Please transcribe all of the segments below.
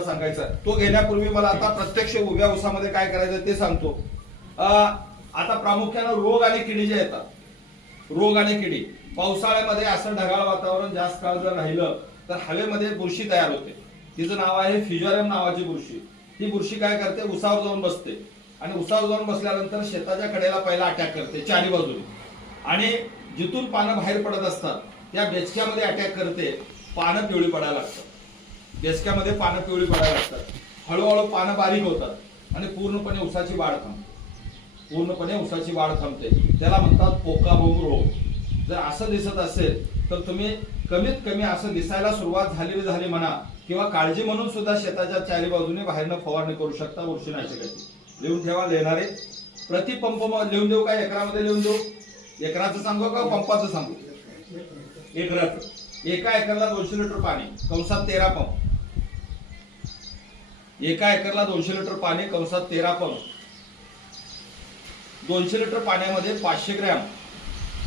सांगायचा. तो घेण्यापूर्वी मला आता प्रत्यक्ष उभ्या उसामध्ये काय करायचं ते सांगतो. आता प्रामुख्यानं रोग आणि किडी जे येतात रोग आणि किडी पावसाळ्यामध्ये असं ढगाळ वातावरण जास्त काळ जर राहिलं तर हवेमध्ये बुरशी तयार होते. तिचं नाव आहे फिजोरियम नावाची बुरशी. ही बुरशी काय करते? उसावर जाऊन बसते. आणि उसावर जाऊन बसल्यानंतर शेताच्या कडेला पहिला अटॅक करते चारी बाजूने. आणि जिथून पानं बाहेर पडत असतात त्या बेचक्यामध्ये अटॅक करते पानं पिवळी पडायला लागतात. बेचक्यामध्ये पानं पिवळी पडायला लागतात. हळूहळू पानं बारीक होतात आणि पूर्णपणे उसाची वाढ थांबते पूर्णपणे उसाची वाढ थांबते. त्याला म्हणतात पोकाबोंब रोग. जर असं दिसत असेल तर तुम्ही कमीत कमी असं दिसायला सुरुवात झालेली झाली म्हणा किंवा काळजी म्हणून सुद्धा शेताच्या चारी बाजूने बाहेरनं फवारणी करू शकता बुरशीनाशकाची. लिहून ठेवा लिहिणारे. प्रति पंप म- लिहून देऊ का एकरामध्ये लिहून देऊ? एकराचं सांगू का पंपाचं सांगू? एकराचं. एका एकरला दोनशे लिटर पाणी कंसात तेरा पंप. एका एकरला दोनशे लिटर पाणी कंसात तेरा पंप. दोनशे लिटर पाण्यामध्ये पाचशे ग्रॅम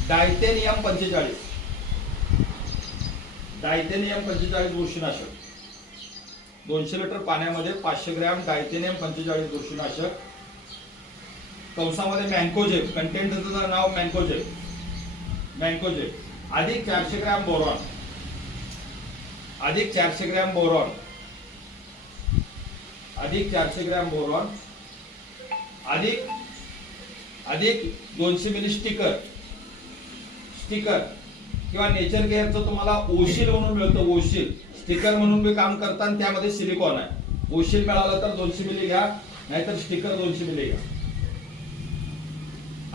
डायटेनियम पंचेचाळीस. डायटेनियम पंचेचाळीस बुरशीनाशक. दोनशे लिटर पाण्यामध्ये पाचशे ग्रॅम डायटेनियम पंचेचाळीस बुरशीनाशक. कंसामध्ये मँकोजेब कंटेंटचं नाव मँकोजेब. मँकोजेब. अधिक चारशे ग्रॅम बोरॉन. अधिक चारशे ग्रॅम बोरॉन. अधिक चारशे ग्रॅम बोरॉन अधिक अधिक दोनशे मिली स्टिकर स्टिकर. किंवा नेचर केअरचं तुम्हाला ओशील म्हणून मिळतं ओशील. स्टिकर म्हणून मी काम करता आणि त्यामध्ये सिलिकॉन आहे. ओशील मिळालं तर दोनशे मिली घ्या नाहीतर स्टिकर दोनशे मिली घ्या.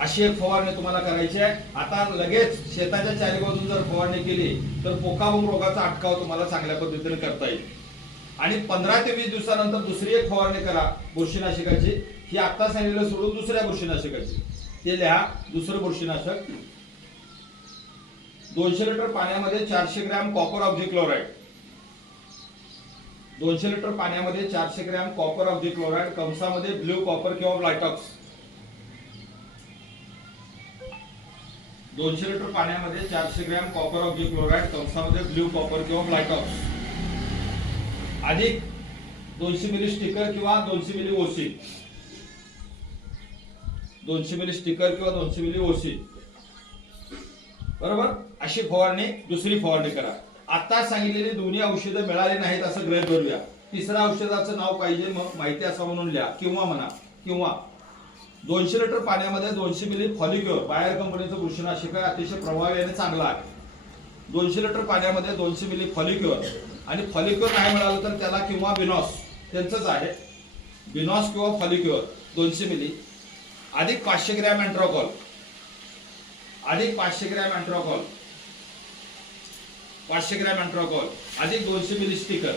अशी एक फवारणी तुम्हाला करायची आहे. आता लगेच शेताच्या चारी बाजून जर फवारणी केली तर पोकाबोंब रोगाचा अटकाव तुम्हाला चांगल्या पद्धतीने करता येईल. आणि पंधरा ते वीस दिवसानंतर दुसरी एक फवारणी करा बुरशीनाशकाची. ही आता सांगितलं सोडून दुसऱ्या बुरशीनाशकाची. ते लिहा दुसरं बुरशीनाशक. दोनशे लिटर पाण्यामध्ये चारशे ग्रॅम कॉपर ऑफ क्लोराईड. दोनशे लिटर पाण्यामध्ये चारशे ग्रॅम कॉपर ऑफ क्लोराईड कंसामध्ये ब्ल्यू कॉपर किंवा ब्लायटॉक्स. दोनशे लिटर पाण्यामध्ये चारशे ग्रॅम कॉपर ऑफ क्लोराईड कंसामध्ये ब्ल्यू कॉपर किंवा ब्लायटॉक्स. अधिक दोनशे मिली स्टिकर किंवा दोनशे मिली ओसी दोनशे मिली स्टिकर किंवा दोनशे मिली ओसी बरोबर? अशी फवारणी दुसरी फवारणी करा. आता सांगितलेली दोन्ही औषधं मिळाली नाहीत असं गृह धरूया. तिसऱ्या औषधाचं नाव पाहिजे मग माहिती असा म्हणून लिहा. किंवा म्हणा. किंवा. दोनशे लिटर पाण्यामध्ये दोनशे मिली फॉलिक्युअर बायर कंपनीचं बुरशीनाशक आहे. अतिशय प्रभावी आणि चांगला आहे. दोनशे लिटर पाण्यामध्ये दोनशे मिली फॉलिक्युअर आणि फॉलिक्युअर नाही मिळालं तर त्याला किंवा बिनॉस त्यांचंच आहे. बिनॉस किंवा फॉलिक्युअर दोनशे मिली. अधिक पाचशे ग्रॅम अँट्रॉकॉल अधिक पाचशे ग्रॅम अँट्रॉकॉल पाचशे ग्रॅम अँट्रॉकॉल अधिक दोनशे मिली स्टिकर.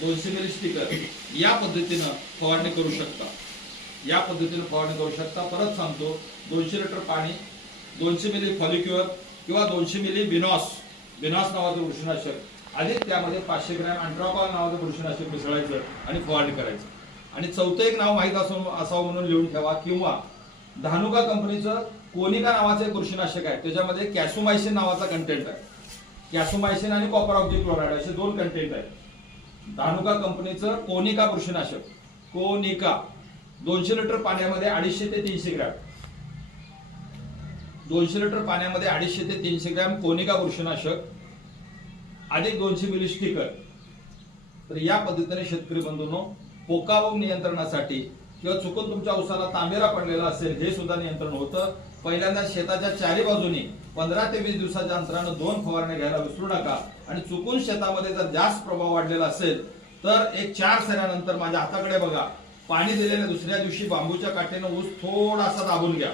दोनशे मिली स्टिकर. या पद्धतीनं फवारणी करू शकता. या पद्धतीनं फवारणी करू शकता. परत सांगतो दोनशे लिटर पाणी दोनशे मिली फॉलिक्युअर किंवा दोनशे मिली बिनॉस. बिनॉस नावाचं बुरशीनाशक अधिक त्यामध्ये पाचशे ग्रॅम अँट्रॉकॉल नावाचं बुरशीनाशक मिसळायचं आणि फवारणी करायचं. आणि चौथं एक नाव माहीत असो असावं म्हणून लिहून ठेवा किंवा धानुका कंपनीचं कोनिका नावाचं एक बुरशीनाशक आहे. त्याच्यामध्ये कॅसोमायसिन नावाचा कंटेंट आहे. कॅसोमायसिन आणि कॉपर ऑफ क्लोराईड असे दोन कंटेंट आहेत. धानुका कंपनीचं कोनिका बुरशीनाशक. कोनिका. दोनशे लिटर पाण्यामध्ये अडीचशे ते तीनशे ग्रॅम. दोनशे लिटर पाण्यामध्ये अडीचशे ते तीनशे ग्रॅम कोनिका बुरशीनाशक. अधिक दोनशे मिली स्टिकर. तर या पद्धतीने शेतकरी बंधूंनो पोकावून नियंत्रणासाठी किंवा चुकून तुमच्या उसाला तांबेरा पडलेला असेल हे सुद्धा नियंत्रण होतं. पहिल्यांदा शेताच्या चारी बाजूनी पंधरा ते वीस दिवसाच्या अंतरानं दोन फवारण्या घ्यायला विसरू नका. आणि चुकून शेतामध्ये जर जास्त प्रभाव वाढलेला असेल तर एक चार सऱ्यानंतर माझ्या हाताकडे बघा. पाणी दिलेल्या दुसऱ्या दिवशी बांबूच्या काठीनं ऊस थोडासा दाबून घ्या.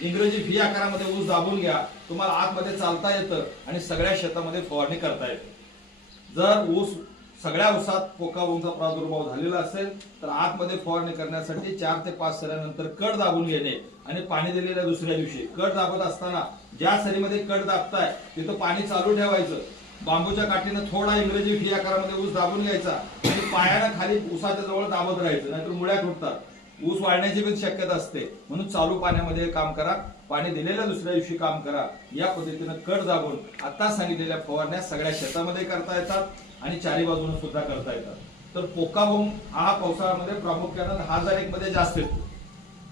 इंग्रजी व्ही आकारामध्ये ऊस दाबून घ्या. तुम्हाला आतमध्ये चालता येतं आणि सगळ्या शेतामध्ये फवारणी करता येते. जर ऊस सगळ्या ऊसात पोकावूनचा प्रादुर्भाव झालेला असेल तर आतमध्ये फवारणी करण्यासाठी चार ते पाच सऱ्यानंतर कड दाबून घेणे आणि पाणी दिलेल्या दुसऱ्या दिवशी. कड दाबत असताना ज्या सरीमध्ये कड दाबताय तिथं पाणी चालू ठेवायचं. बांबूच्या काठीनं थोडा इंग्रजी फी आकारामध्ये ऊस दाबून घ्यायचा आणि पायानं खाली ऊसाच्या जवळ दाबत राहायचं नाहीतर मुळ्या तुटतात ऊस वाढण्याची पण शक्यता असते. म्हणून चालू पाण्यामध्ये काम करा. पाणी दिलेल्या दुसऱ्या दिवशी काम करा. या पद्धतीनं कड दाबून आता सांगितलेल्या फवारण्या सगळ्या शेतामध्ये करता येतात आणि चारी बाजूने सुद्धा करता येतात. तर पोकाबोंग हा पावसाळ्यामध्ये प्रामुख्यानं दहा हजार एक मध्ये जास्त येतो.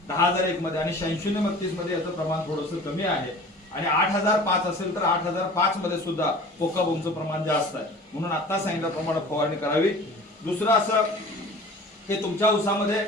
दहा हजार एक मध्ये आणि शहाऐंशी बत्तीसमध्ये याचं प्रमाण थोडंसं कमी आहे. आणि आठ हजार पाच असेल तर आठ हजार पाच मध्ये सुद्धा पोकाबोंगचं प्रमाण जास्त आहे. म्हणून आता सांगितल्याप्रमाणे फवारणी करावी. दुसरं असं की तुमच्या ऊसामध्ये